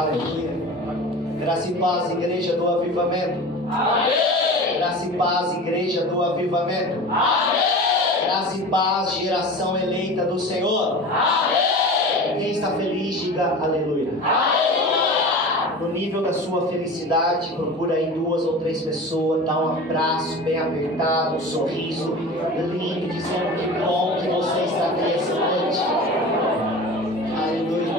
Aleluia. Graça e paz, igreja do avivamento. Amém. Graça e paz, igreja do avivamento. Amém. Graça e paz, geração eleita do Senhor. Amém. Quem está feliz, diga aleluia. Aleluia. No nível da sua felicidade, procura aí 2 ou 3 pessoas, dá um abraço bem apertado, um sorriso lindo, dizendo que bom que você está aqui essa noite. Aleluia.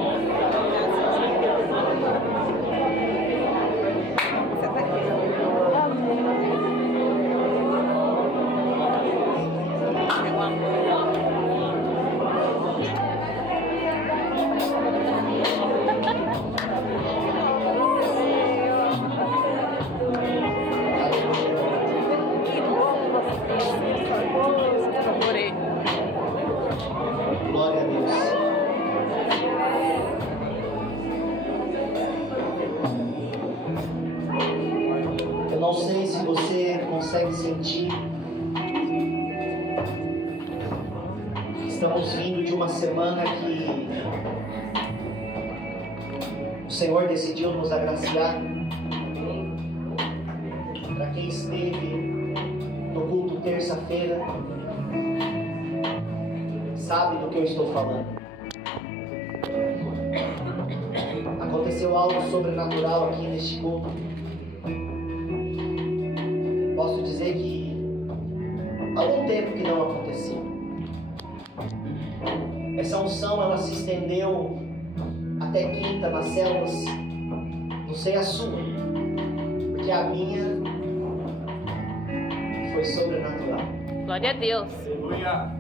Glória a Deus. Eu não sei se você consegue sentir. Estamos vindo de uma semana que o Senhor decidiu nos agraciar. Para quem esteve no culto terça-feira, sabe do que eu estou falando. Aconteceu algo sobrenatural aqui neste culto. Posso dizer que há algum tempo que não acontecia. Essa unção, ela se estendeu até quinta nas células. Não sei a sua, porque a minha foi sobrenatural. Glória a Deus. Aleluia.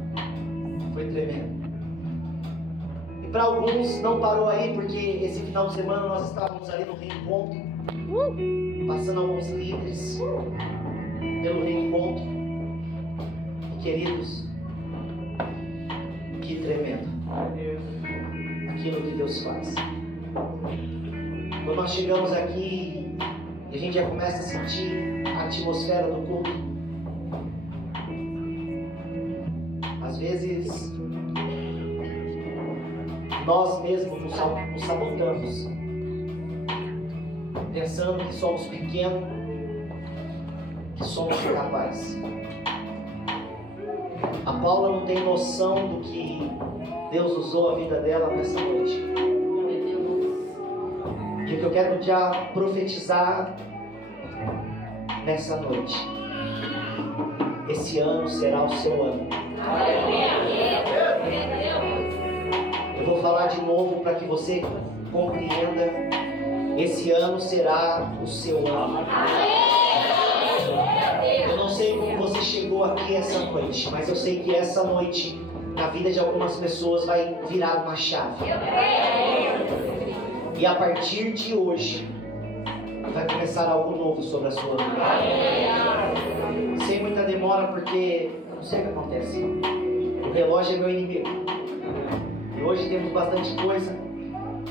Foi tremendo. E para alguns não parou aí, porque esse final de semana nós estávamos ali no reencontro, passando alguns líderes pelo reencontro. E queridos, que tremendo aquilo que Deus faz. Quando nós chegamos aqui e a gente já começa a sentir a atmosfera do culto, às vezes nós mesmos nos sabotamos, pensando que somos pequenos, que somos incapazes. A Paula não tem noção do que Deus usou a vida dela nessa noite. E o que eu quero já profetizar nessa noite: esse ano será o seu ano. Eu vou falar de novo para que você compreenda. Esse ano será o seu ano. Eu não sei como você chegou aqui essa noite, mas eu sei que essa noite, na vida de algumas pessoas, vai virar uma chave. E a partir de hoje, vai começar algo novo sobre a sua vida. Sem muita demora, porque eu não sei o que acontece. O relógio é meu inimigo. E hoje temos bastante coisa.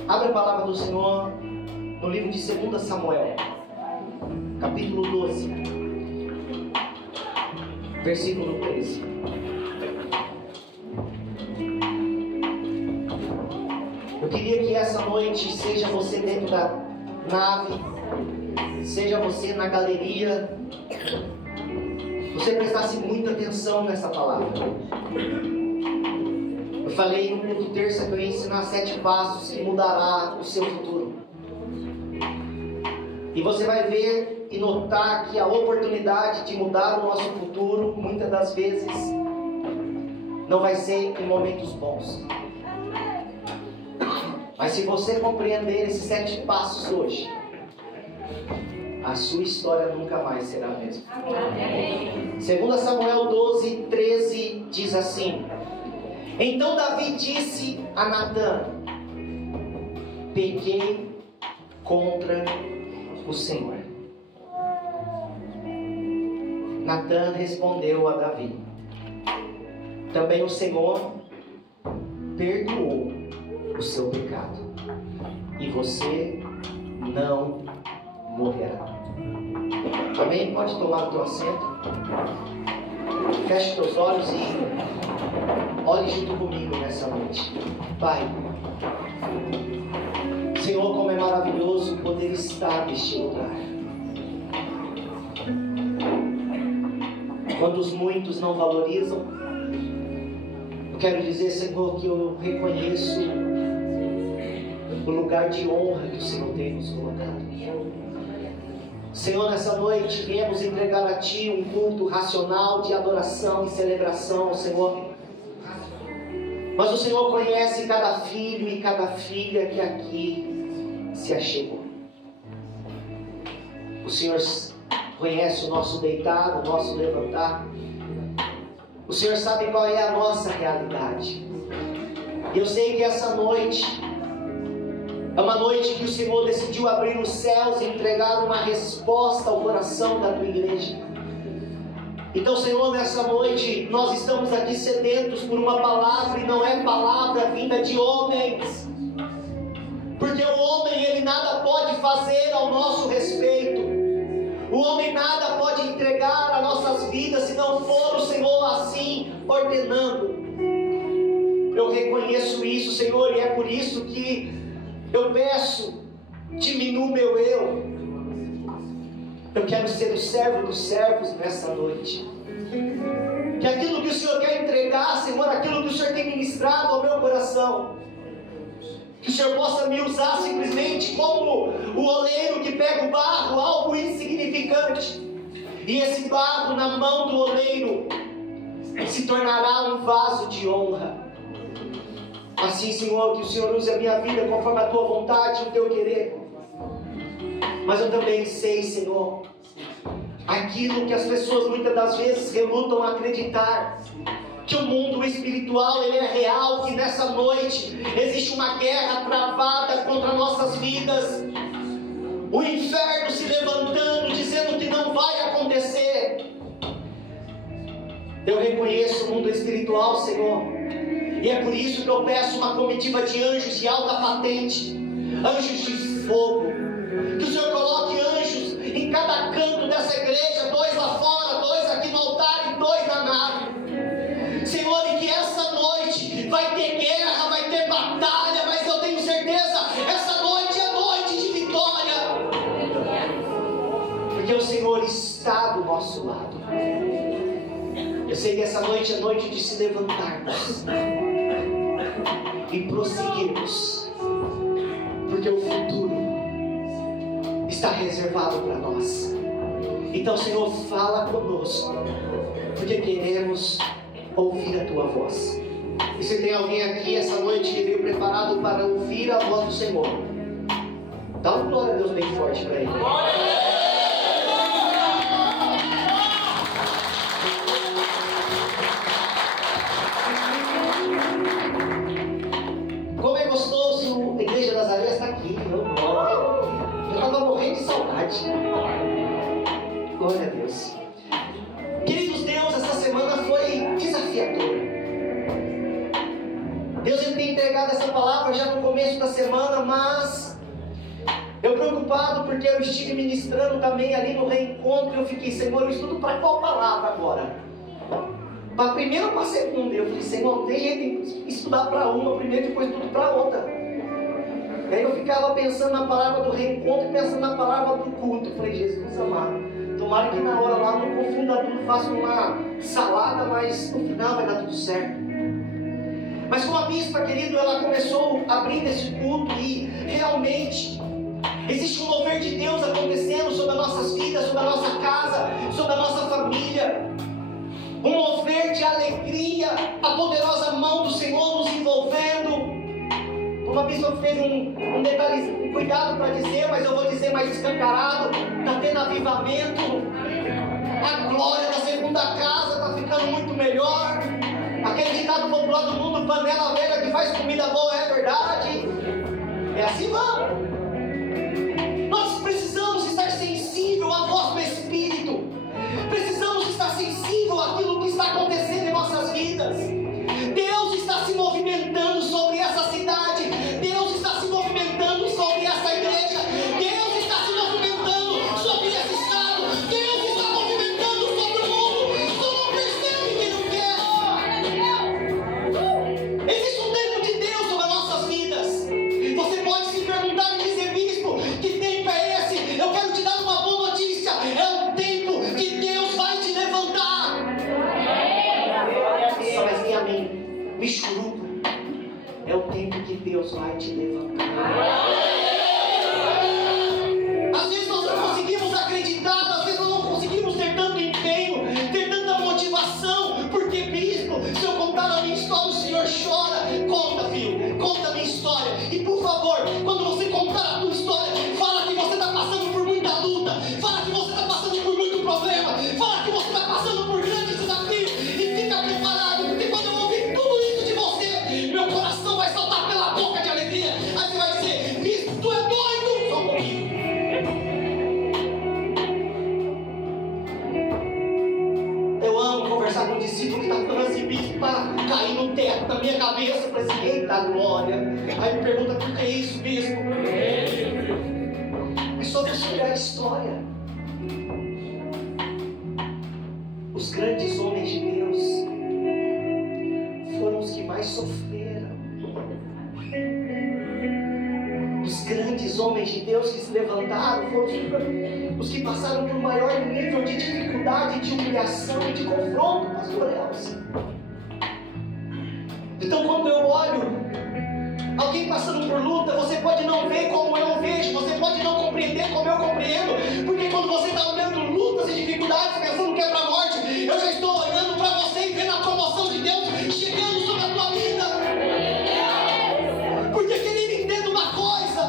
Abre a palavra do Senhor no livro de 2 Samuel, capítulo 12, versículo 13. Eu queria que essa noite, seja você dentro da nave, seja você na galeria, você prestasse muita atenção nessa palavra. Eu falei no culto terça que eu ia ensinar 7 passos que mudará o seu futuro. E você vai ver e notar que a oportunidade de mudar o nosso futuro, muitas das vezes, não vai ser em momentos bons. Mas se você compreender esses 7 passos hoje, a sua história nunca mais será a mesma. 2 Samuel 12, 13 diz assim: Então Davi disse a Natã: Pequei contra o Senhor. Natã respondeu a Davi: Também o Senhor perdoou o seu pecado, e você não morrerá. Amém? Pode tomar o teu assento. Feche teus olhos e ore junto comigo nessa noite. Pai, Senhor, como é maravilhoso poder estar neste lugar. Quando os muitos não valorizam, eu quero dizer, Senhor, que eu reconheço o lugar de honra que o Senhor tem nos colocado. Senhor, nessa noite viemos entregar a Ti um culto racional de adoração e celebração ao Senhor. Mas o Senhor conhece cada filho e cada filha que aqui se achegou. O Senhor conhece o nosso deitar, o nosso levantar. O Senhor sabe qual é a nossa realidade. E eu sei que essa noite é uma noite que o Senhor decidiu abrir os céus e entregar uma resposta ao coração da Tua igreja. Então, Senhor, nessa noite nós estamos aqui sedentos por uma palavra, e não é palavra vinda de homens, porque o homem, ele nada pode fazer ao nosso respeito. O homem nada pode entregar às nossas vidas se não for o Senhor assim ordenando. Eu reconheço isso, Senhor, e é por isso que eu peço, diminua meu eu. Eu quero ser o servo dos servos nessa noite. Que aquilo que o Senhor quer entregar, Senhor, aquilo que o Senhor tem ministrado ao meu coração, que o Senhor possa me usar simplesmente como o oleiro que pega o barro, algo insignificante, e esse barro na mão do oleiro se tornará um vaso de honra. Assim, Senhor, que o Senhor use a minha vida conforme a Tua vontade e o Teu querer. Mas eu também sei, Senhor, aquilo que as pessoas muitas das vezes relutam a acreditar, que o mundo espiritual, ele é real, que nessa noite existe uma guerra travada contra nossas vidas, o inferno se levantando, dizendo que não vai acontecer. Eu reconheço o mundo espiritual, Senhor, e é por isso que eu peço uma comitiva de anjos de alta patente, anjos de fogo, que o Senhor coloque anjos em cada canto dessa igreja, 2 lá fora, 2 aqui no altar e 2 na nave. Senhor, e que essa noite vai ter guerra, vai ter batalha, mas eu tenho certeza, essa noite é noite de vitória, porque o Senhor está do nosso lado. Eu sei que essa noite é noite de se levantarmos e prosseguirmos, porque o futuro está reservado para nós. Então, Senhor, fala conosco, porque queremos ouvir a Tua voz. E se tem alguém aqui essa noite que veio preparado para ouvir a voz do Senhor, dá um glória a Deus bem forte para Ele. Como é gostoso a Igreja das Areias estar aqui. Eu estava morrendo de saudade. Glória a Deus. Queridos, Deus, essa semana foi desafiadora. Deus, ele tem entregado essa palavra já no começo da semana, mas eu preocupado porque eu estive ministrando também ali no reencontro. Eu fiquei, Senhor, eu estudo para qual palavra agora? Para a primeira ou para a segunda? Eu falei, Senhor, não tem jeito de estudar para uma primeiro, depois estudo para outra. E aí eu ficava pensando na palavra do reencontro e pensando na palavra do culto. Eu falei, Jesus amado, tomara que na hora lá não confunda tudo, faça uma salada, mas no final vai dar tudo certo. Mas como a bispa, querido, ela começou abrindo esse culto e realmente existe um mover de Deus acontecendo sobre as nossas vidas, sobre a nossa casa, sobre a nossa família. Um mover de alegria, a poderosa mão do Senhor nos envolvendo. Como a bispa fez um detalhe, um cuidado para dizer, mas eu vou dizer mais escancarado, está tendo avivamento. A glória da segunda casa está ficando muito melhor. Aquele ditado popular do mundo, panela velha que faz comida boa, é verdade. É assim, vamos. Nós precisamos estar sensível à voz do Espírito. Precisamos estar sensível àquilo que está acontecendo em nossas vidas. Deus está se movimentando sobre essa cidade. Deus está se movimentando sobre essa igreja. Deus está se movimentando sobre esse estado. Deus está movimentando sobre o mundo. Só não percebe que não quer. Existe um tempo de Deus sobre as nossas vidas. Você pode se perguntar vai te levantar. Às vezes nós não conseguimos acreditar, às vezes nós não conseguimos ter tanto empenho, ter tanta motivação, porque bispo, se eu contar a minha história, o Senhor chora. Conta, filho, conta a minha história. E por favor, quando você contar a tua história, fala que você está passando por muita luta, fala que você está passando por muito problema, fala que você está passando por grandes desafios, e fica preparado, porque quando eu ouvir tudo isso de você, meu coração vai saltar pela boca de alegria. Aí você vai dizer: bispo, tu é doido? Só um pouquinho. Eu amo conversar com um discípulo que está falando assim: bispo, para cair no teto da minha cabeça. Eu falei assim: eita glória. Aí me pergunta: por que isso, bispo? É só você olhar a história. Os grandes homens de Deus foram os que mais sofreram. Os grandes homens de Deus que se levantaram foram os que passaram por maior nível de dificuldade, de humilhação e de confronto, pastor Elcio. Então, quando eu olho alguém passando por luta, você pode não ver como eu vejo, você pode não compreender como eu compreendo, porque quando você está olhando lutas e dificuldades, pensando que é para a morte, eu já estou olhando para você e vendo a promoção de Deus chegando sobre a tua vida. Porque, querido, entenda uma coisa: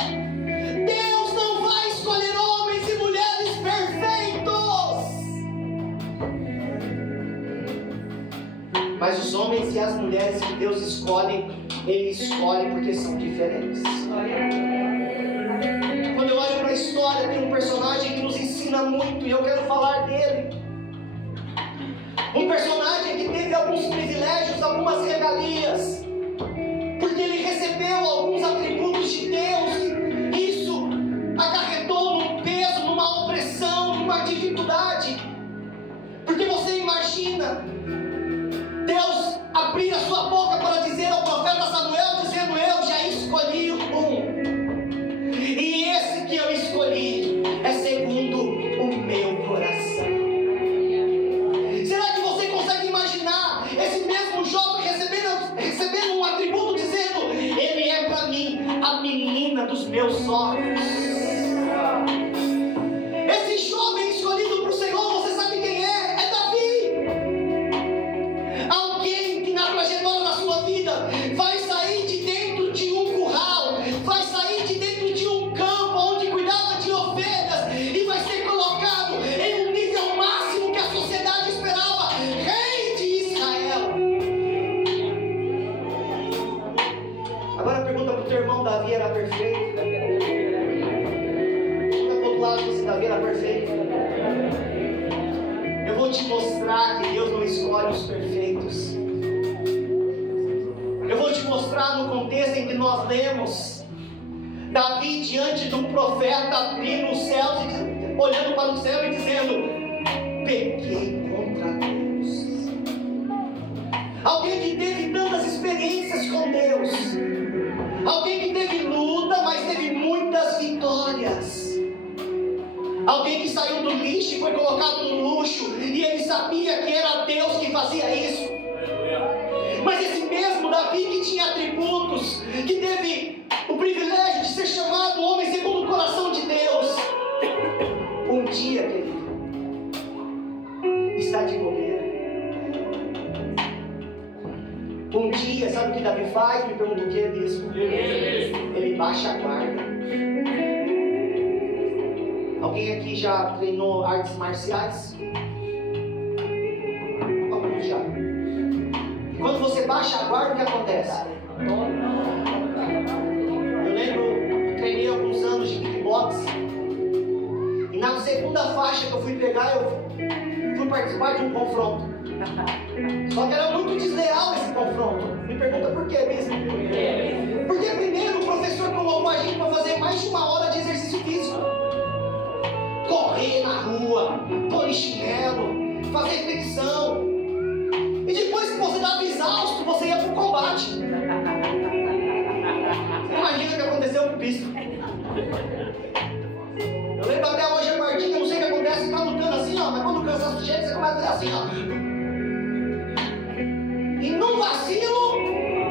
Deus não vai escolher homens e mulheres perfeitos, mas os homens e as mulheres que Deus escolhe, Ele escolhe porque são diferentes. Quando eu olho para a história, tem um personagem que nos ensina muito, e eu quero falar dele. Um personagem que teve alguns privilégios, algumas regalias, porque ele recebeu alguns atributos de Deus. Isso acarretou num peso, numa opressão, numa dificuldade. Porque você imagina Deus abrir a sua boca para dizer ao profeta Samuel, dizendo: eu já escolhi um, e esse que eu escolhi é segundo o meu coração. Será que você consegue imaginar esse mesmo jovem recebendo um atributo, dizendo: ele é para mim a menina dos meus olhos? Esse jovem escolhido para o Senhor, você sabe quem é? É Davi. Alguém que na trajetória da sua vida vai sair de dentro de um curral, vai sair de dentro de um campo onde cuidava de ovelhas, e vai ser colocado em um nível máximo que a sociedade esperava: rei de Israel. Agora pergunta para o teu irmão: Davi era perfeito? Pergunta para o outro lado se Davi era perfeito. Eu vou te mostrar que Deus não escolhe os perfeitos. Eu vou te mostrar no contexto em que nós lemos Davi diante do profeta, abrindo os céus, olhando para o céu e dizendo: pequei contra Deus. Alguém que teve tantas experiências com Deus, alguém que teve luta, mas teve muitas vitórias. Alguém que saiu do lixo e foi colocado no luxo, e ele sabia que era Deus que fazia isso. Mas esse mesmo Davi, que tinha atributos, que teve o privilégio de ser chamado homem segundo o coração de Deus, um dia, querido, está de bobeira. Um dia, sabe o que Davi faz? Me pergunta: o que, bispo? Ele baixa a guarda. Alguém aqui já treinou artes marciais? Alguns já. Quando você baixa a guarda, o que acontece? Eu lembro, eu treinei alguns anos de kickbox, e na segunda faixa que eu fui pegar, eu fui participar de um confronto. Só que era muito desleal esse confronto. Me pergunta por quê, mesmo? Porque primeiro o professor colocou a gente para fazer mais de 1 hora de exercício físico. Correr na rua, pôr chinelo, fazer flexão. E depois que você estava exausto, você ia para o combate. Você imagina o que aconteceu com o bispo. Eu lembro até hoje a partida, não sei o que acontece, você está lutando assim, ó, mas quando o cansaço chega, você começa a fazer assim, ó. E num vacilo,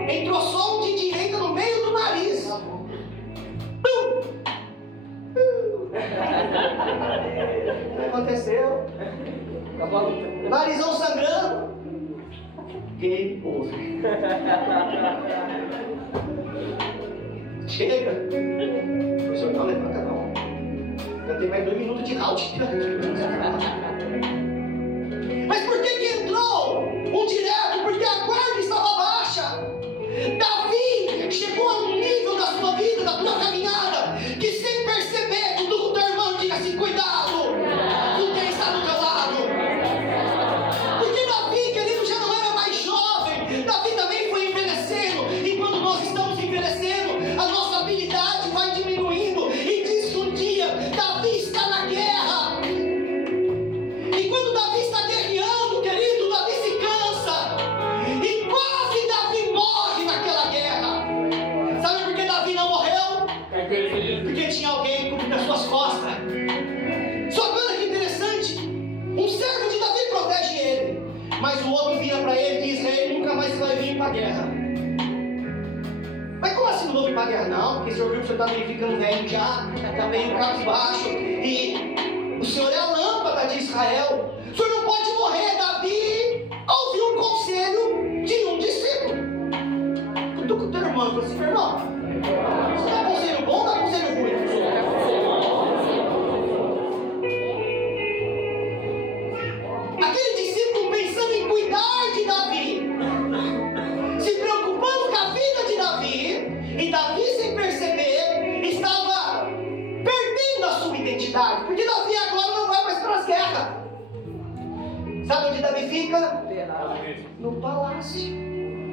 entrou só um de direita no meio do nariz. O que aconteceu? Narizão sangrando. Game over. Chega. O senhor não levanta não. Já tem mais 2 minutos de round. Mas por que entrou um direto? Porque a guarda estava baixa. Davi chegou a um nível da sua vida, da tua caminhada, que sem perceber, tudo com teu irmão diga assim: cuidado com quem está do teu lado. Porque Davi, querido, já não era mais jovem. Davi também foi envelhecendo. E quando nós estamos envelhecendo, a nossa habilidade vai diminuindo. E diz que um dia Davi está na guerra. E quando Davi está guerreando, querido, Davi se cansa. E quase Davi morre naquela guerra. Sabe por que Davi não morreu? Porque tinha alguém cobrindo as suas costas. Só que olha que interessante. Um servo de Davi protege ele. Mas o outro vira para ele e diz: ele nunca mais vai vir para a guerra. Mas como assim não vou vir para a guerra? Não, porque o senhor viu que o senhor está meio ficando velho já, está meio cabisbaixo. E o senhor é a lâmpada de Israel. O senhor não pode morrer. Davi ouviu um conselho de um discípulo. Eu estou com o teu irmão e falei assim: meu irmão, você dá conselho bom ou dá conselho ruim? Aquele discípulo pensando em cuidar de Davi, se preocupando com a vida de Davi, e Davi, sem perceber, estava perdendo a sua identidade, porque Davi agora não vai mais para as guerras. Sabe onde Davi fica? No palácio,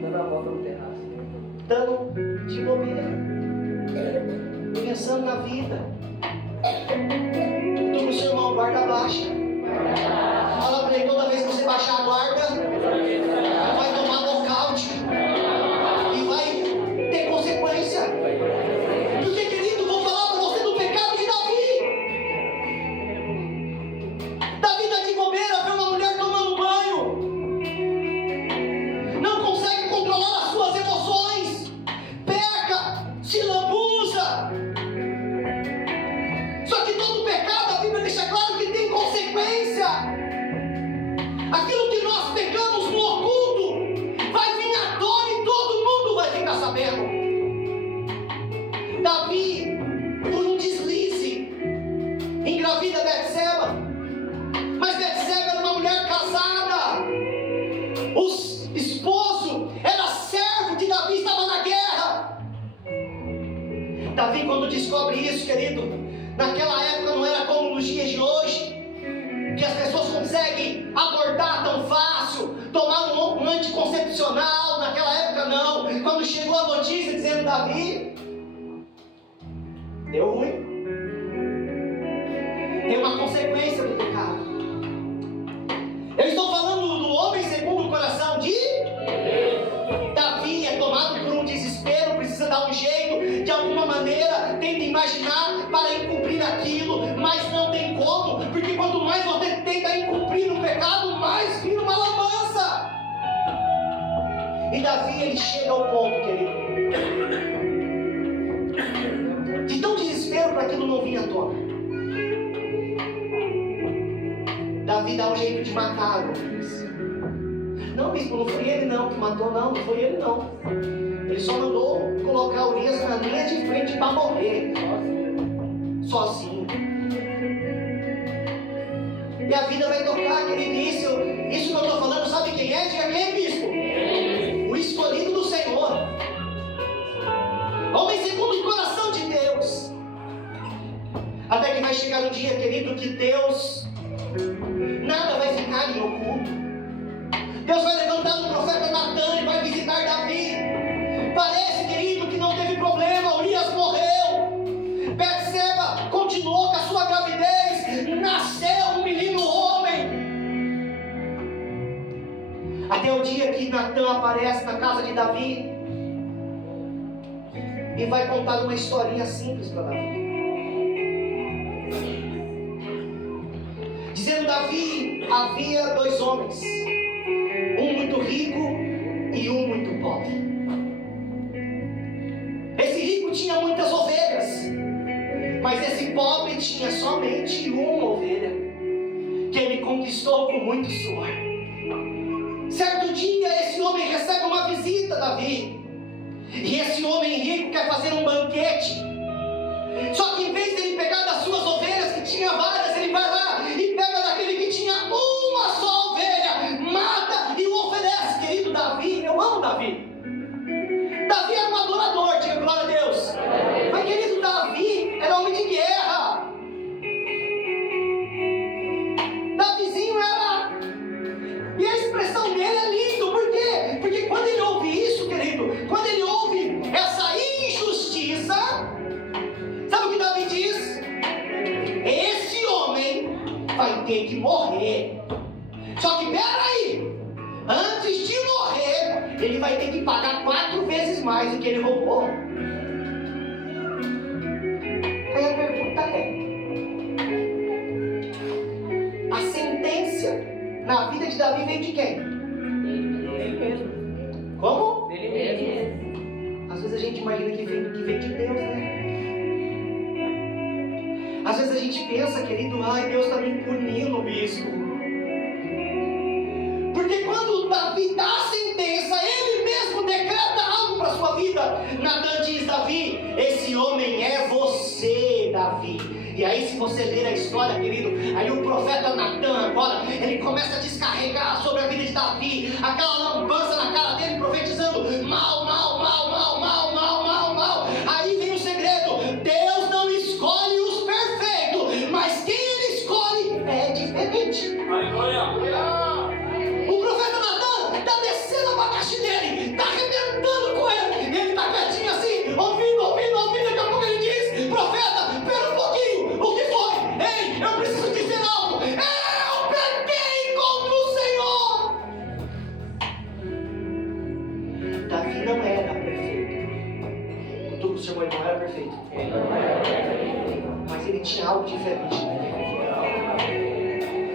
dando a volta no terraço, dando de bobeira, pensando na vida. Tu com o seu irmão, guarda baixa. Fala para ele: toda vez que você baixar a guarda, vai tomar nocaute e vai ter consequência. Porque, querido, vou falar para você do pecado de Davi. Davi está de bobeira, vê uma mulher tomando banho, não consegue controlar as suas emoções, peca, se lambuza. Só que todo pecado, a Bíblia deixa claro que tem consequência. Aquilo que nós pecamos no oculto vai vir à tona e todo mundo vai ficar sabendo. Davi, por um deslize, engravida Betseba. Mas Betseba era uma mulher casada. O esposo era servo de Davi, estava na guerra. Davi, quando descobre isso, querido, naquela época não era como nos dias de hoje, que as pessoas conseguem abortar tão fácil, tomar um anticoncepcional. Naquela época não. Quando chegou a notícia dizendo: Davi, deu ruim, tem uma consequência do pecado. Eu estou falando do homem segundo o coração de Davi. É tomado por um desespero, precisa dar um jeito, de alguma maneira tenta imaginar para encobrir aquilo, mas não tem como, porque quanto mais você tenta encobrir o pecado, mais vira uma lambança. E Davi, ele chega ao ponto, querido, de tão desespero para aquilo não vir à tona. Davi dá um jeito de matar Urias. Não, bispo, não foi ele não que matou, não foi ele não. Ele só mandou colocar Urias na linha de frente para morrer. Sozinho. E a vida vai tocar, querido. Isso que eu estou falando, sabe quem é? Diga quem é, bispo? O escolhido do Senhor. Homem segundo o coração de Deus. Até que vai chegar um dia, querido, que Deus, nada vai ficar em oculto. Deus vai levantar o profeta Natan e vai visitar Davi. Parece, querido, que não teve problema. Urias morreu. Betseba continuou com a sua gravidez. Nasceu um menino homem. Até o dia que Natan aparece na casa de Davi e vai contar uma historinha simples para Davi. Dizendo: Davi, havia 2 homens, um muito rico e um muito pobre. Esse rico tinha muitas ovelhas, mas Mas esse pobre tinha somente uma ovelha, que ele conquistou com muito suor. Certo dia, esse homem recebe uma visita, Davi. E esse homem rico quer fazer um banquete. Só que em vez de ele pegar das suas ovelhas, que tinha várias, ele vai lá e pega daquele que tinha uma só ovelha, mata e o oferece. Querido Davi, eu amo Davi. Davi era um adorador, diga glória a Deus. Mas querido, Davi era homem de guerra. Davizinho era... E a expressão dele é lindo, por quê? Porque quando ele ouve isso, querido, quando ele ouve essa injustiça, sabe o que Davi diz? Esse homem vai ter que morrer. Só que peraí, antes de morrer, ele vai ter que pagar 4 vezes mais do que ele roubou. Aí a pergunta é: a sentença na vida de Davi veio de quem? Dele mesmo. Como? Dele mesmo. Às vezes a gente imagina que vem de Deus, né? Às vezes a gente pensa, querido, ai, Deus está me punindo, bispo. Porque quando Davi dá a sentença, ele mesmo decreta algo para a sua vida. Natan diz: Davi, esse homem é você, Davi. E aí, se você ler a história, querido, aí o profeta Natan agora, ele começa a descarregar sobre a vida de Davi, aquela lambança na cara dele, profetizando mal, mal, mal, mal, mal, mal, mal, mal. Aí vem o segredo: Deus não escolhe os perfeitos, mas quem ele escolhe é diferente. O profeta Natan está descendo o abacaxi dele, está arrebentando com ele, e ele está quietinho assim, ouvindo, daqui a pouco ele diz: profeta, pera um pouquinho, o que foi? Ei, eu preciso dizer algo. Eu pequei contra o Senhor. Davi não era perfeito. O seu irmão não era perfeito. Mas ele tinha algo diferente, né?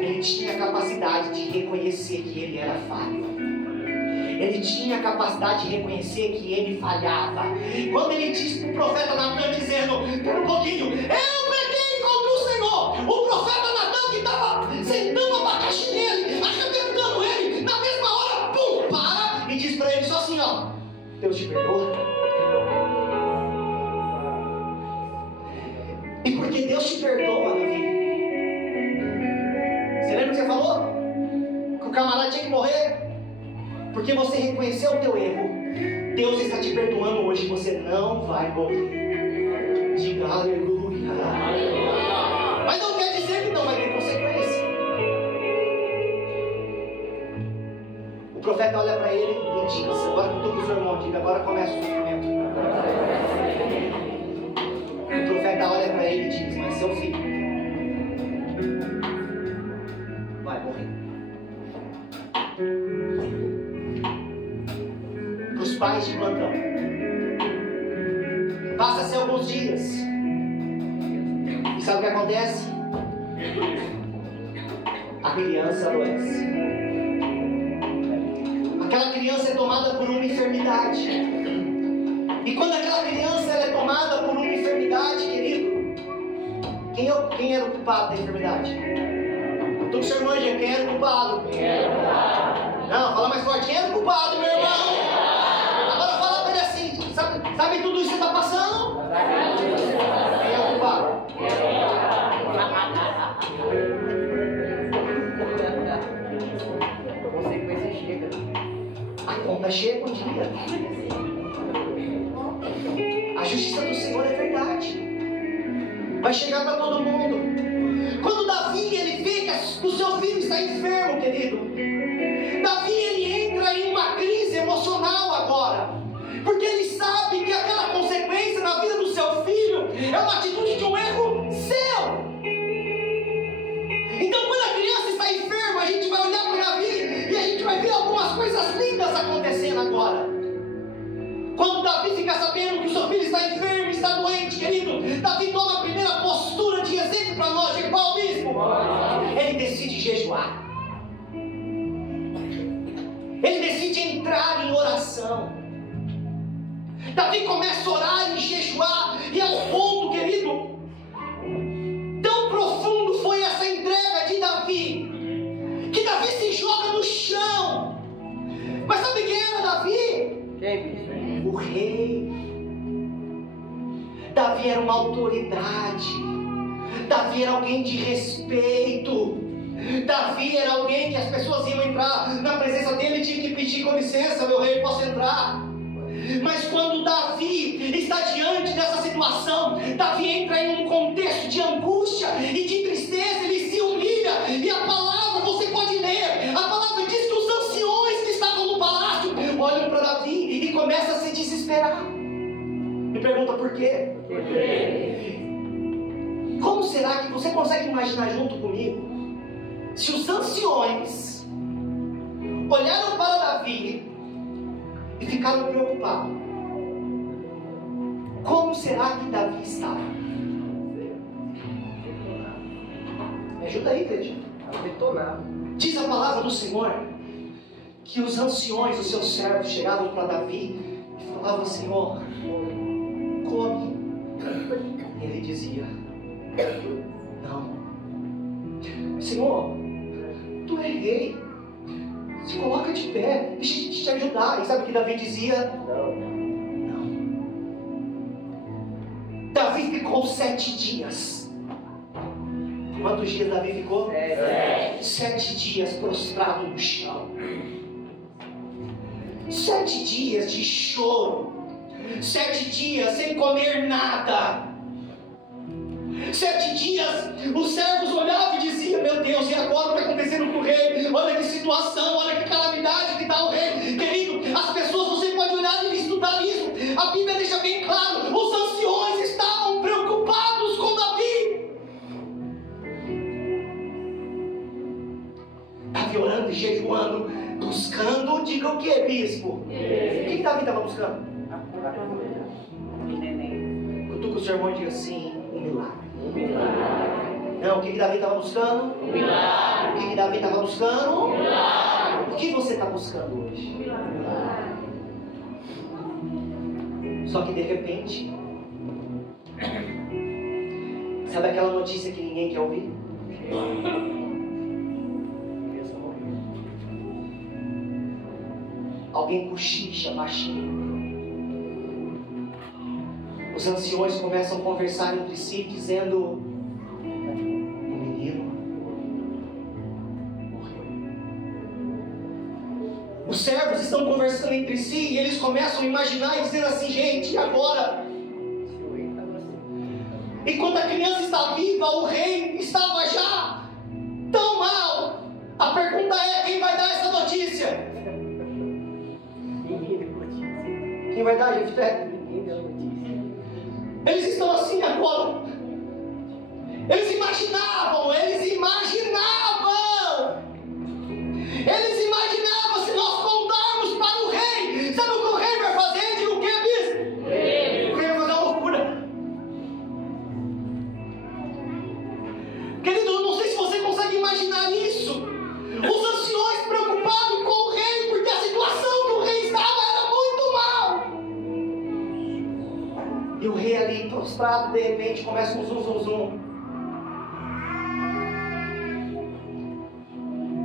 Ele tinha a capacidade de reconhecer que ele era falho. Ele tinha a capacidade de reconhecer que ele falhava. Quando ele diz para o profeta Natan, dizendo: espera um pouquinho, eu peguei contra o Senhor. O profeta Natan, que estava sentando o abacaxi nele, arrebentando ele, na mesma hora, pum, para e diz para ele só assim, ó: Deus te perdoa. E porque Deus te perdoa, Davi, você lembra o que você falou? Que o camarada tinha que morrer? Porque você reconheceu o teu erro. Deus está te perdoando hoje. Você não vai morrer. Diga aleluia. Mas não quer dizer que não vai ter consequência. O profeta olha para ele e diz: agora tudo o seu irmão, diga, agora começa o sofrimento. O profeta olha para ele e diz: mas seu filho vai morrer. Para os pais de plantão, passa-se alguns dias, e sabe o que acontece? A criança adoece. Aquela criança é tomada por uma enfermidade. E quando aquela criança é tomada por uma enfermidade, querido, quem era o culpado da enfermidade? Todo seu irmão, quem era o culpado? Não, fala mais forte: quem era o culpado, meu irmão? Agora fala para ele assim: sabe tudo isso que você está passando? Quem é o culpado? A consequência chega. A conta chega um dia. A justiça do Senhor é verdade. Vai chegar para todo mundo. Quando Davi ele vê que o seu filho está enfermo, querido, Davi ele entra em uma crise emocional agora, porque ele sabe que aquela consequência na vida do seu filho é uma atitude de um erro seu. Então, quando a criança está enferma, a gente vai olhar para Davi e a gente vai ver algumas coisas lindas acontecendo agora. Quando Davi fica sabendo que o seu filho está enfermo, está doente, querido, Davi toma a primeira postura de exemplo para nós. De qual bispo? Ele decide jejuar. Ele decide entrar em oração. Davi começa a orar e jejuar, e ao ponto, querido, Davi era uma autoridade. Davi era alguém de respeito. Davi era alguém que as pessoas iam entrar na presença dele e tinham que pedir: com licença, meu rei, posso entrar? Mas quando Davi está diante dessa situação, Davi entra em um contexto de angústia e de tristeza, ele se humilha, e a palavra, você pode ler, a palavra diz que os anciões que estavam no palácio olham para Davi e começam a se desesperar. Me pergunta por quê? Por quê? Como será que você consegue imaginar junto comigo, se os anciões olharam para Davi e ficaram preocupados? Como será que Davi estava? Me ajuda aí, igreja. Diz a palavra do Senhor que os anciões, os seus servos, chegavam para Davi e falavam: Senhor, come. E ele dizia: não. Senhor, tu é rei, se coloca de pé, deixa eu te ajudar. E sabe o que Davi dizia? Não. Davi ficou 7 dias. Quantos dias Davi ficou? 7 dias prostrado no chão. 7 dias de choro. 7 dias sem comer nada. 7 dias os servos olhavam e diziam: meu Deus, e agora o que está acontecendo com o rei? Olha que situação, olha que calamidade que está o rei. Querido, as pessoas, você pode olhar e estudar isso. A Bíblia deixa bem claro: os anciões estavam preocupados com Davi. Davi orando e jejuando, buscando, diga o que, bispo? O que Davi estava buscando? Cutuca o seu irmão e diga assim: um milagre. Não, o que Davi estava buscando? Um milagre. O que Davi estava buscando? Um milagre. O que você está buscando hoje? Só que de repente, sabe aquela notícia que ninguém quer ouvir? Alguém cochicha baixinho. Os anciões começam a conversar entre si, dizendo: o menino morreu. Os servos estão conversando entre si e eles começam a imaginar e dizer assim: gente, e agora? Enquanto a criança está viva, o rei estava já tão mal. A pergunta é: quem vai dar essa notícia? Quem vai dar, Jefté? Eles estão assim agora. Eles imaginavam. Se nós contarmos para o rei, sabe o que o rei vai fazer? Diga o que, bispo? O rei vai fazer uma loucura. Querido, eu não sei se você consegue imaginar isso. Os anciões preocupados com o rei, porque a situação que o rei estava era muito mal. E o rei ali prostrado, de repente, começa um zum, zum, zum.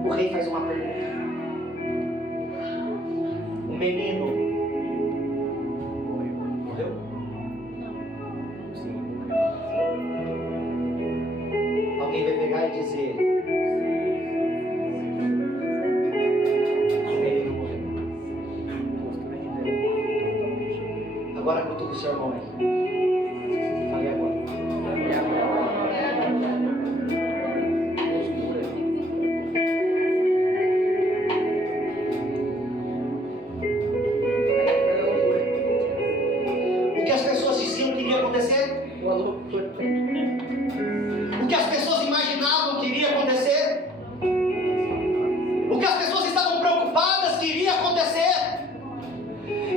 O rei faz uma pergunta. O menino morreu? Alguém vai pegar e dizer: o menino morreu. Agora cutuca o seu irmão aí. Fale agora. O que as pessoas diziam que iria acontecer? O que as pessoas imaginavam que iria acontecer? O que as pessoas estavam preocupadas que iria acontecer?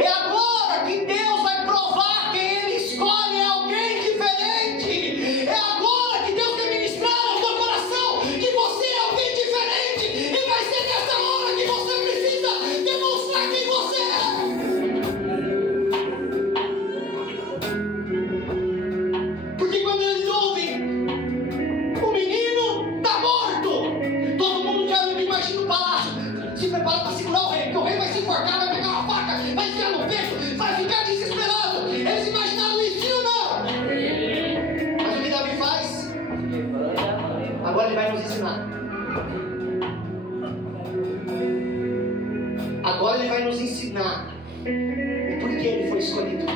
É agora que Deus vai provar quem Ele escolhe é alguém diferente. É agora que Deus quer ministrar ao teu coração que você é alguém diferente. E vai ser nessa hora que você precisa demonstrar quem você é. Porque quando ensinar o porquê ele foi escolhido.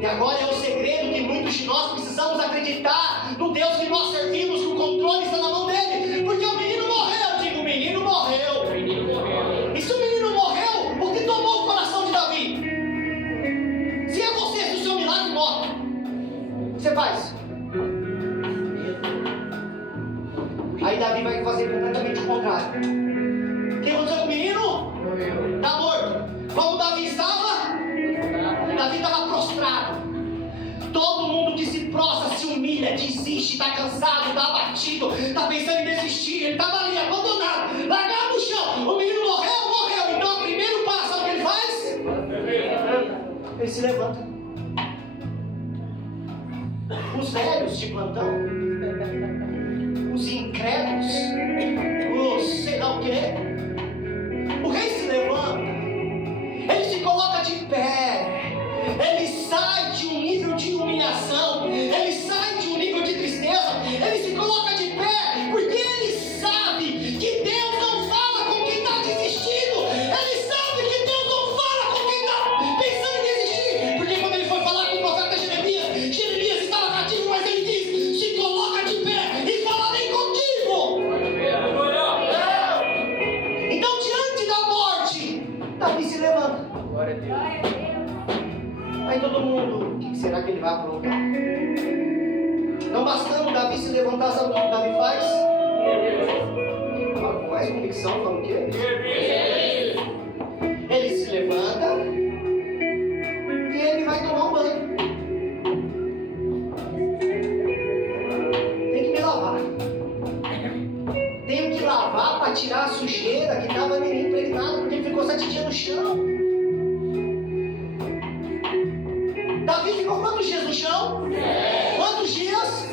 E agora é o segredo que muitos de nós precisamos acreditar no Deus que nós servimos, que o controle está na mão dele. Porque o menino morreu, eu digo, o menino morreu. E se o menino morreu, o que tomou o coração de Davi? Se é você, se o seu milagre morre, você faz. Aí Davi vai fazer completamente o contrário. O que aconteceu com o menino? Está morto. Como Davi estava? Davi estava prostrado. Todo mundo que se prostra, se humilha, desiste, está cansado, está abatido, está pensando em desistir. Ele estava ali, abandonado, largado no chão. O menino morreu, morreu. Então o primeiro passo, sabe o que ele faz? Ele se levanta. Os velhos de plantão, os incrédulos, os sei lá o quê, o rei se levanta, ele se coloca de pé, ele sai de um nível de humilhação, ele sai de um nível de tristeza, ele se coloca de pé, porque ele sabe que Deus não fala com quem está desistindo, ele sabe que Deus não fala com quem está pensando em desistir, porque quando ele foi falar com o profeta Jeremias, Jeremias estava cativo, mas ele diz, se coloca de pé e falarei contigo. Então diante da morte, Davi se levanta. Glória a Deus. Aí todo mundo, o que será que ele vai aprontar? Não bastando Davi se levantar, sabe o que Davi faz? Fala com mais convicção, fala o quê? Ele se levanta e ele vai tomar um banho. Tem que me lavar. Tenho que lavar para tirar a sujeira que estava nele impregnada, porque ele ficou 7 dias no chão. Davi ficou quantos dias no chão? Quantos dias?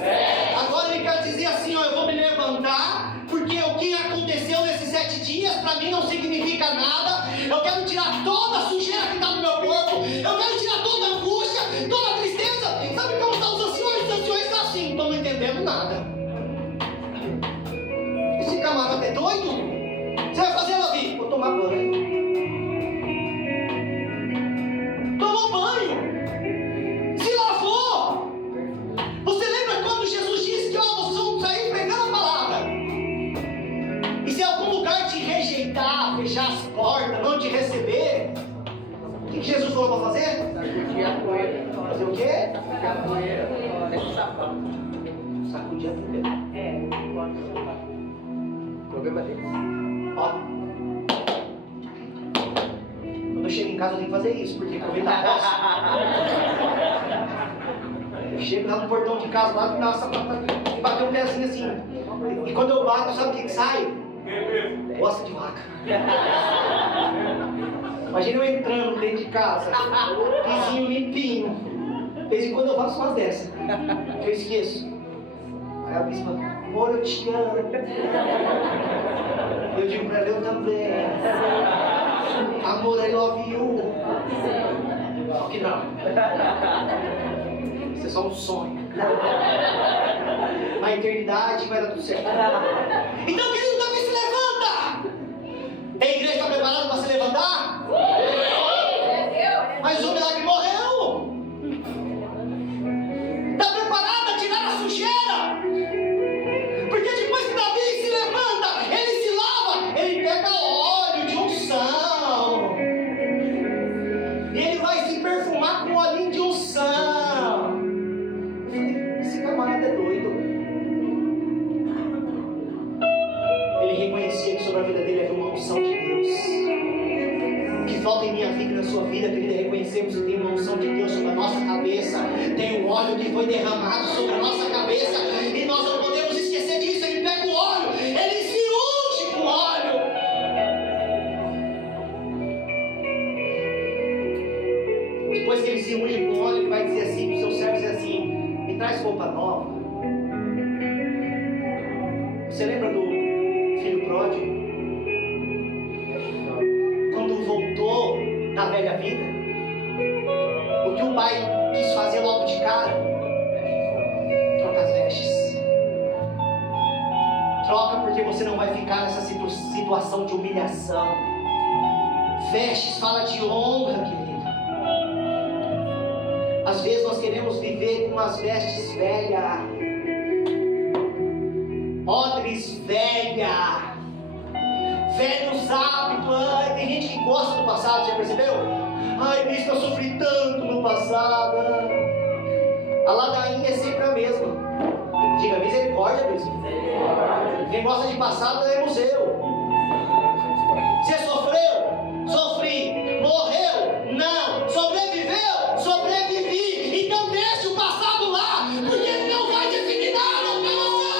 Agora ele quer dizer assim, ó, eu vou me levantar, porque o que aconteceu nesses 7 dias para mim não significa nada. Eu quero tirar toda a sujeira que está no meu corpo, eu quero tirar toda a angústia, toda a tristeza. Sabe como estão os anciões? Os anciões estão assim, não estão entendendo nada. Esse camarada é doido? Você vai fazer, Davi? Vou tomar banho. Tomou banho. Se lavou. Você lembra quando Jesus disse que vocês vão sair pregando a palavra? E se algum lugar te rejeitar, fechar as portas, não te receber, o que Jesus falou para fazer? Sacudir a poeira. Fazer o quê? Sacudir a poeira. Deixa o sapato. Sacudir a poeira. Bota o sapato. O problema dele. Ó. Quando eu chego em casa eu tenho que fazer isso, porque comer tá roça. Eu chego lá no portão de casa, lá dá e bater um pezinho assim. E quando eu bato, sabe o que sai? Bosta de vaca. Imagina eu entrando dentro de casa, vizinho limpinho. De vez em quando eu faço umas dessas, que eu esqueço. Aí a bispa, amor, eu te amo. Eu digo pra ela, eu também. Amor, I love you. Só que não. Isso é só um sonho. Na eternidade vai dar tudo certo. Então, querido, Davi se levanta. Tem igreja que está preparada para se levantar? Mas o milagre morreu. Está preparada a tirar a sujeira? Porque depois que Davi se levanta, ele se lava, ele pega óleo de unção. E ele vai se perfumar com olhinho de unção. Eu falei, esse camarada é doido. Ele reconhecia que sobre a vida dele havia uma unção de Deus. O que falta em minha vida e na sua vida, querida, é reconhecermos que tem uma unção de Deus sobre a nossa cabeça. Tem um óleo que foi derramado sobre a nossa cabeça. E nós não podemos esquecer disso. Ele pega o óleo, ele se unge com óleo. Depois que ele se unge com óleo, ele vai dizer assim para os seus servos, dizer assim, me traz roupa nova. Você lembra do filho pródigo? Quando voltou da velha vida, o que o pai quis fazer logo de cara? Troca as vestes. Troca, porque você não vai ficar nessa situação de humilhação. Vestes fala de honra, querido. Às vezes nós queremos viver com umas vestes velhas, odres velhas, velhos hábitos. Ai, tem gente que gosta do passado, já percebeu? Ai, bispo, eu sofri tanto no passado. A ladainha é sempre a mesma. Diga misericórdia, bispo. Quem gosta de passado é museu. Você sofreu? Sofri. Morreu? Não. Sobreviveu? Sobrevivi. Então deixa o passado lá, porque ele não vai definir nada pra você.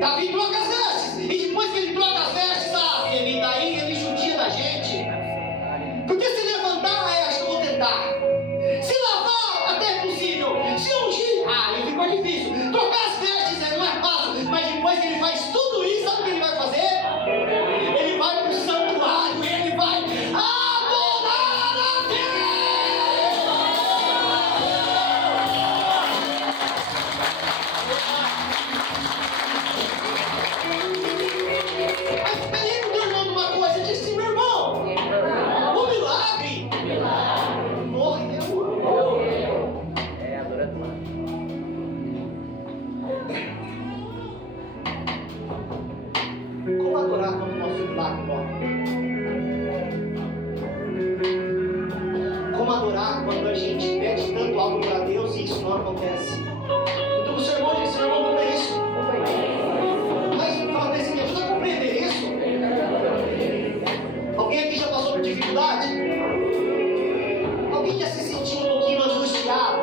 Davi troca as vestes. E depois que ele troca as vestes, querida, aí ele judia da gente. Porque se levantar, acho que eu vou tentar. Se lavar, até é possível. Se ungir, aí fica difícil. Trocar as vestes não é fácil. Mas depois que ele faz tudo isso, sabe o que ele vai fazer? Ele vai para o santuário e ele vai adorar a Deus. Mas peraí, meu irmão, de uma coisa. Eu disse, meu irmão, o milagre morreu. É, adorando lá. Como adorar quando o nosso milagre morre? Como adorar quando a gente pede tanto algo para Deus e isso não acontece? Então o seu irmão disse, meu irmão, como é isso? Mas fala desse me ajuda a compreender isso. Alguém aqui já passou por dificuldade? Alguém já se sentiu um pouquinho angustiado?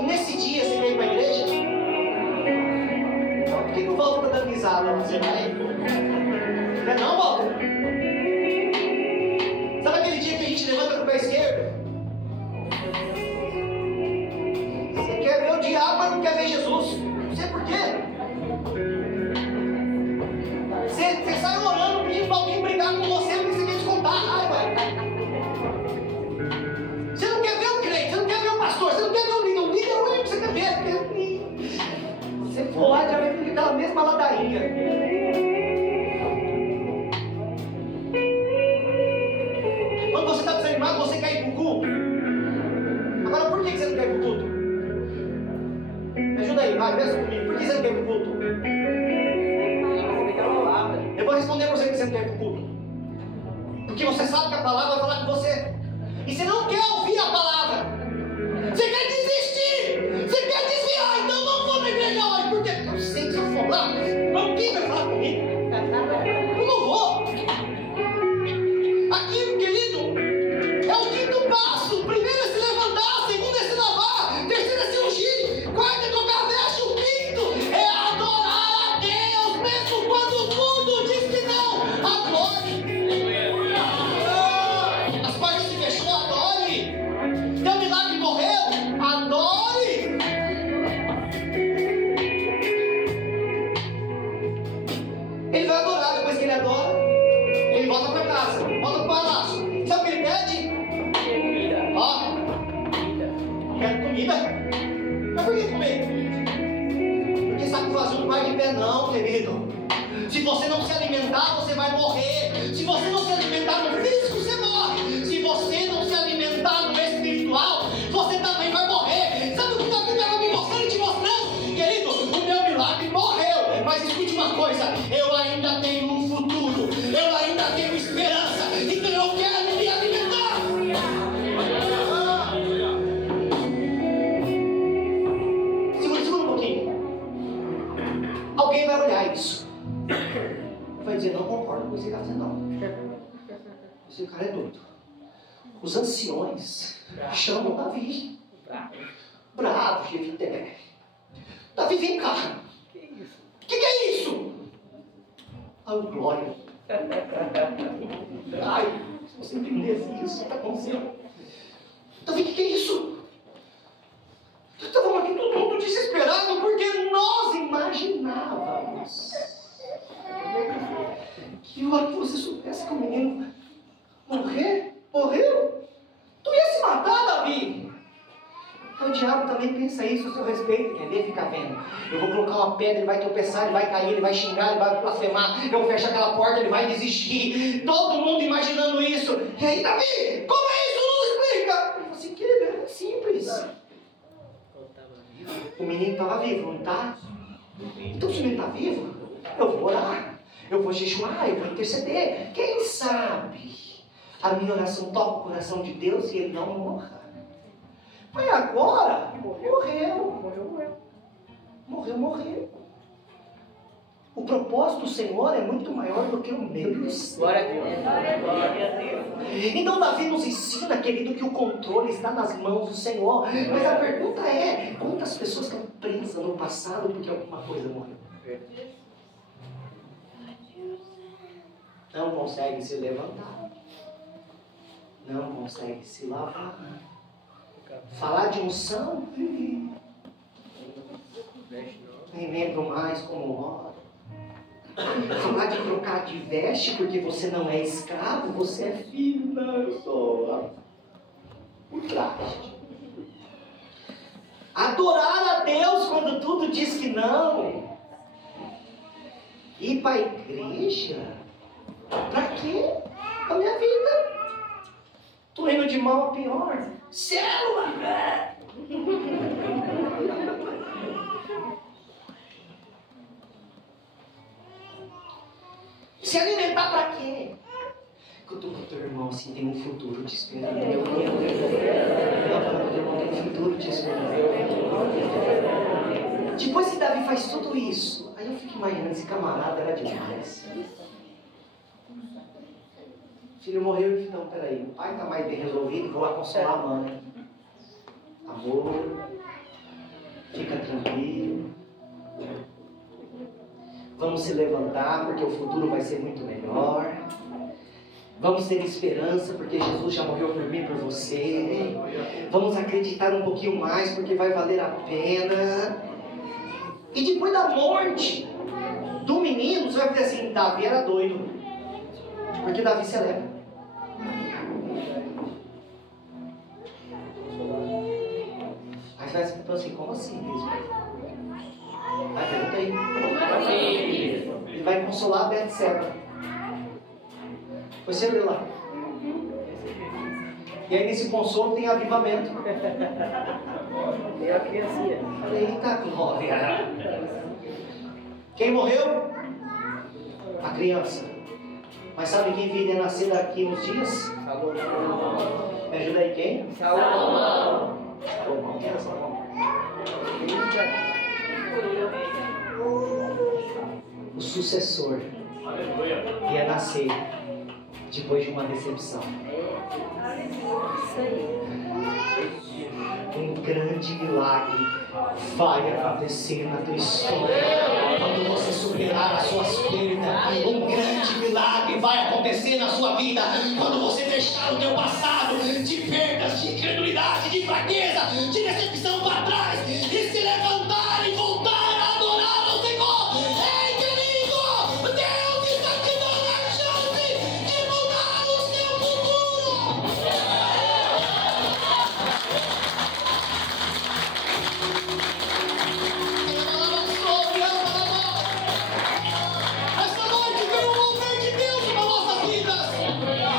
E nesse dia você veio para a igreja? Por que o Walter está dando risada? Você vai? Não é não, Walter? Sabe aquele dia que a gente levanta com o pé esquerdo? Você quer ver o diabo, mas não quer ver Jesus. Não sei por quê. Você sai orando pedindo para alguém brigar com você porque você quer descontar a raiva. Você não quer ver o crente, você não quer ver o pastor, você não quer ver o líder. O líder é o único que você quer ver. Você for lá, já vai ver aquela mesma ladainha. Quando você está desanimado, você quer ir para o culto. Agora, por que você não quer ir para o culto? Me ajuda aí, vai, pensa comigo. Por que você não quer ir para o culto? Eu vou responder para você que você não quer ir para o culto. Porque você sabe que a palavra vai falar com você. E você não quer ouvir a palavra. Você quer desistir. Você quer desviar. Então não vou na igreja hoje. Por quê? Porque eu sei que se eu for lá, alguém vai falar comigo. Eu não vou. Aqui, querido, é o quinto passo. O primeiro é se levantar, o segundo é se lavar, o terceiro é se ungir, quarto é trocar veste, o quinto é adorar a Deus, mesmo quando o mundo diz que não. Adore. As portas se fechou, adore. Teu milagre morreu, adore. Ele vai adorar, depois que ele adora, ele volta para casa, volta para o palácio. Sabe o que ele pede? Ó, quero comida. Mas por que comer? Porque saco vazio não vai de pé não, querido. Se você não se alimentar, você vai morrer. Se você não se alimentar no físico, você morre. Se você não se alimentar no espiritual, você também vai morrer. Sabe o que Davi estava me mostrando e te mostrando? Querido, o meu milagre morreu. Mas escute uma coisa, eu ainda tenho um futuro. Eu ainda tenho esperança. Então eu quero me alimentar. Segura um pouquinho. Alguém vai olhar isso. Vai dizer, não concordo com esse cara, não. Esse cara é doido. Os anciões chamam Davi. Bravo, Jefité. Davi, vem cá. O que é isso? Ai, glória. Ai, se você entendesse isso, está acontecendo. Davi, o que é isso? Estávamos aqui todo mundo desesperado porque nós imaginávamos que a hora que você soubesse que o menino morreu, tu ia se matar, Davi. Eu diabo também pensa isso a seu respeito, quer ver? Fica vendo. Eu vou colocar uma pedra, ele vai tropeçar, ele vai cair, ele vai xingar, ele vai blasfemar. Eu fecho aquela porta, ele vai desistir. Todo mundo imaginando isso. E aí, Davi, como é isso? Nos explica. Eu falei assim, querido, é simples. O menino estava vivo, não está? Então se o menino está vivo, eu vou orar, eu vou jejuar, eu vou interceder. Quem sabe a minha oração toca o coração de Deus e ele não morra. Mas agora, morreu. O propósito do Senhor é muito maior do que o meu e o seu. Glória a Deus. Então Davi nos ensina, querido, que o controle está nas mãos do Senhor. Mas a pergunta é, quantas pessoas estão presas no passado porque alguma coisa morreu? Não consegue se levantar. Não consegue se lavar. Falar de unção, nem lembro mais como ora. Falar de trocar de veste porque você não é escravo, você é filho. Não, eu sou o traste. Adorar a Deus quando tudo diz que não. Ir para a igreja? Para quê? Para a minha vida. Estou indo de mal a pior. Célula! Se alimentar para quê? Eu estou com o teu irmão assim, tem um futuro te esperando. Tem um futuro te esperando. Depois que Davi faz tudo isso, aí eu fico imaginando, esse camarada era demais. O filho morreu, então peraí, o pai está mais bem resolvido, vou lá consolar a mãe. Amor, fica tranquilo. Vamos se levantar porque o futuro vai ser muito melhor. Vamos ter esperança porque Jesus já morreu por mim e por você. Vamos acreditar um pouquinho mais porque vai valer a pena. E depois da morte do menino, você vai dizer assim, Davi era doido. Porque Davi se eleva. Aí você vai perguntar assim, como assim mesmo? Aí pergunta aí. Ele vai consolar a Betseba. Foi sempre lá. E aí nesse consolo tem avivamento. Tem a criancinha. Eita glória! Quem morreu? A criança. Mas sabe quem viria nascer daqui uns dias? Salomão. Me ajuda aí quem? Salomão. Salomão. Quem era Salomão? O sucessor ia nascer depois de uma decepção. Um grande milagre vai acontecer na tua história quando você superar as suas perdas. Um grande milagre vai acontecer na sua vida quando você deixar o teu passado de perdas, de incredulidade, de fraqueza, de decepção para trás e se levantar e voltar a adorar ao Senhor. Ei, querido, Deus está te dando a chance de mudar o seu futuro. Essa noite veio o mover de Deus na nossa vida.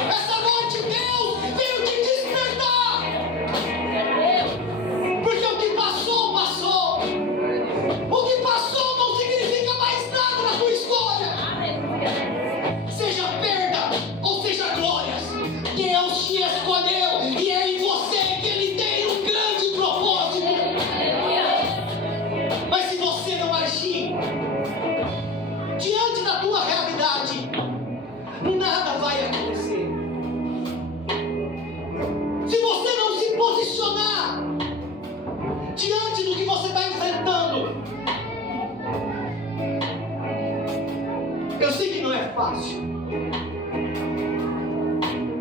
Essa noite Deus veio te despertar. Porque o que passou, passou. O que passou não significa mais nada na tua história. Seja perda ou seja glórias, Deus te escolheu e é em você que Ele tem um grande propósito. Mas se você não agir diante da tua realidade, nada vai acontecer. Se você não se posicionar diante do que você está enfrentando, eu sei que não é fácil.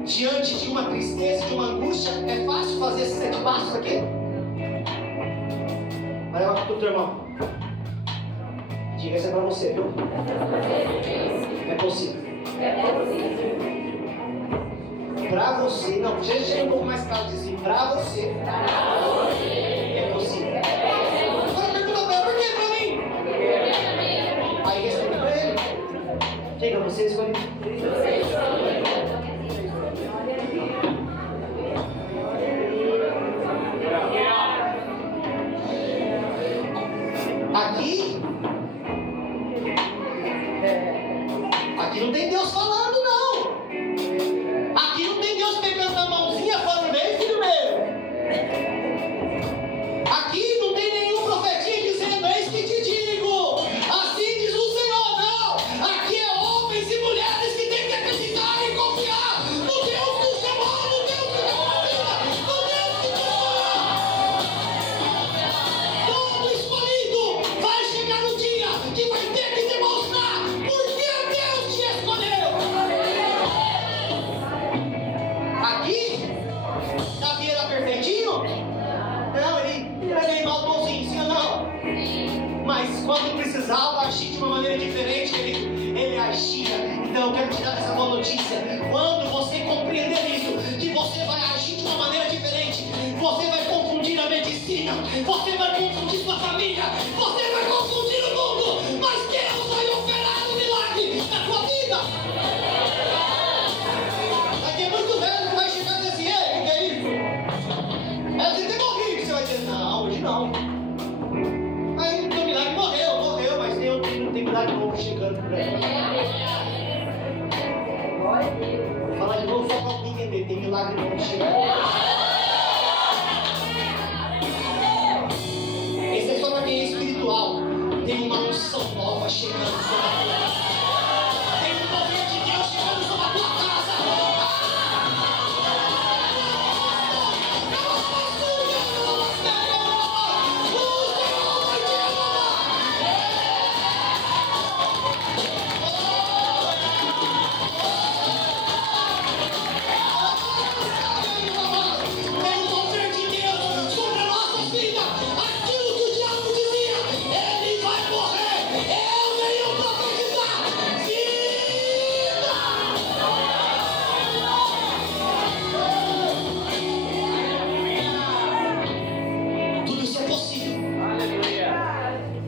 Diante de uma tristeza, de uma angústia, é fácil fazer esses 7 passos aqui? Olha lá para o teu irmão. Diga, isso é para você, viu? É possível. Para você, não, chega um pouco mais claro de assim, para você. É vizinha, você vai confundir sua família, você vai confundir o mundo, mas Deus vai operar um milagre na sua vida. Vai ter muito velho que vai chegar e dizer assim: ei, o que é isso? É você ter morrido, você vai dizer: não, hoje não. Aí o teu milagre morreu, mas tem milagre novo chegando por aí. Vou falar de novo só para alguém entender: tem milagre novo chegando. Esse é só para quem é espiritual. Tem uma unção nova chegando sobre a tua casa. Tem um poder de Deus chegando sobre a tua casa.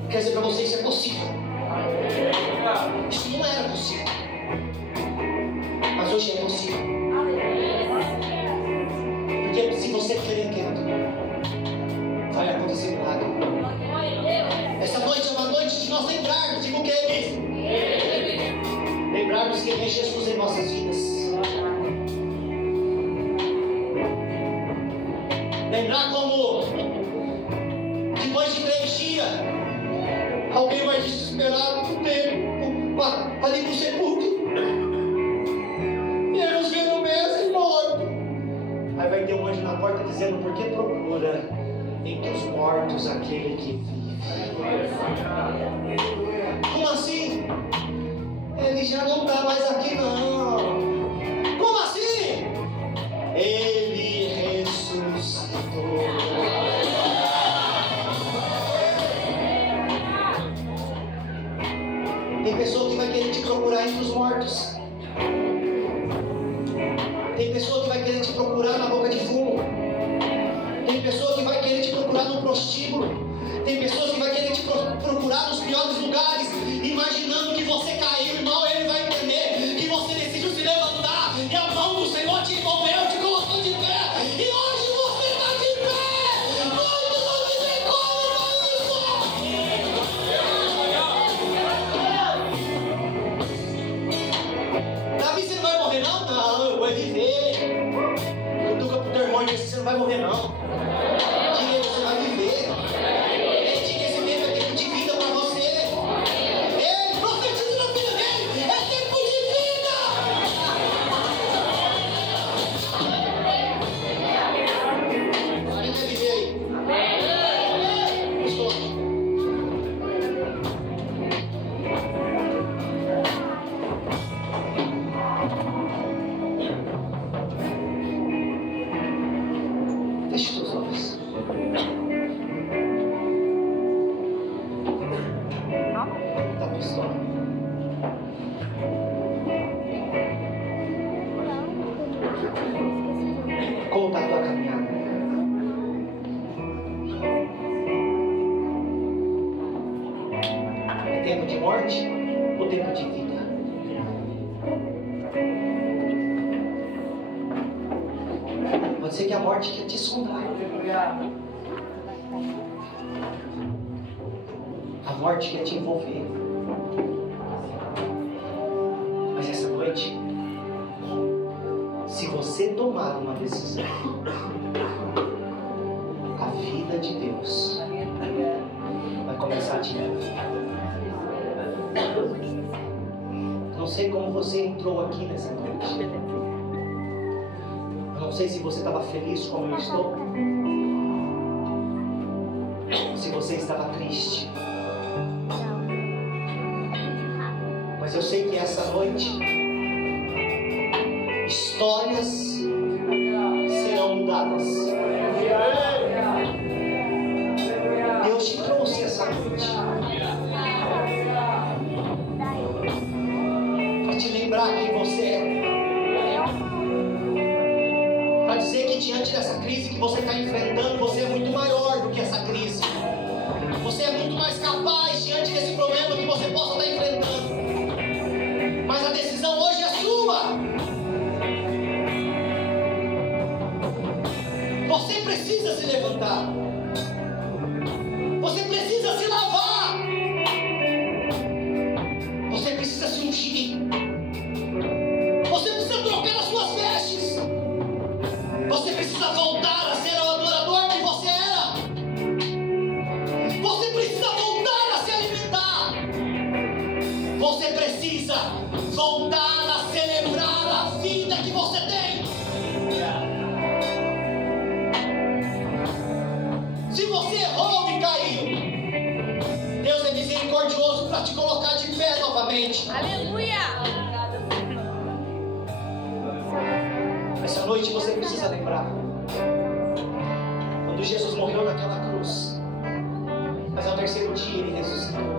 Quer dizer, para você isso é possível. Isso não era possível, mas hoje é possível. Porque se você crer, querido, vai acontecer milagre. Essa noite é uma noite de nós lembrarmos de o que é isso. Lembrarmos quem é Jesus em nossas vidas. Lembrar como depois de 3 dias alguém vai desesperado por tempo para ir para o sepulcro. E aí nos vê no mestre morto. Aí vai ter um anjo na porta dizendo: por que procura entre os mortos aquele que vive? Como assim? Ele já não está mais aqui não. Como assim? Ele ressuscitou. Tem pessoa que vai querer te procurar entre os mortos. Tem pessoa que vai querer te procurar na boca de fumo. Tem pessoa que vai querer te procurar no prostíbulo. Tem pessoas que vai querer te procurar nos piores lugares, imaginando que você caiu, irmão. Ele vai entender que você decidiu se levantar e a mão do Senhor te envolveu, te colocou de pé. E hoje você está de pé. Muitos vão dizer: como Davi, você não vai morrer não? Não, eu vou viver. Cutuca pro teu irmão e diz: você não vai morrer não. Diga: você vai viver. Diga: esse tempo é tempo de vida para você. Ei, profetiza na vida dele: é tempo de vida. Quem quer viver aí? Estou. Feche teus olhos. Tá pessoal. Como está a tua caminhada? É tempo de morte ou tempo de vida? Pode ser que a morte quer te sondar. A morte quer te envolver. Mas essa noite, se você tomar uma decisão, a vida de Deus vai começar a te envolver. Não sei como você entrou aqui nessa noite. Eu não sei se você estava feliz como eu estou. Se você estava triste. Mas eu sei que essa noite histórias serão mudadas. Deus te trouxe essa noite para te lembrar quem você é, para dizer que diante dessa crise que você está enfrentando, você é muito maior do que precisa se levantar. Você precisa se lavar. Você precisa se ungir. Você precisa trocar as suas vestes. Você precisa voltar a ser o adorador que você era. Você precisa voltar a se alimentar. Você precisa voltar a celebrar a vida que você tem. Se você errou e caiu, Deus é misericordioso para te colocar de pé novamente. Aleluia! Essa noite você precisa lembrar quando Jesus morreu naquela cruz, mas ao terceiro dia Ele ressuscitou.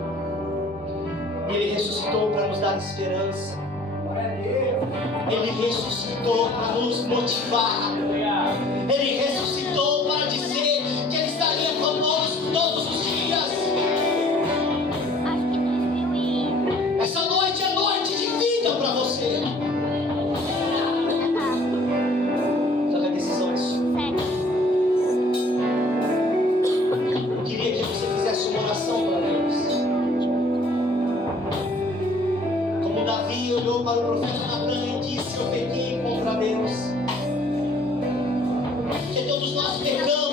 Ele ressuscitou para nos dar esperança. Ele ressuscitou para nos motivar. Ele ressuscitou para dizer que Ele estaria conosco todos os dias. Essa noite é noite de vida para você. Só que a decisão é sua. Eu queria que você fizesse uma oração para Deus. Como Davi olhou para o profeta Natan e disse: eu pequei contra Deus. Que todos nós pecamos.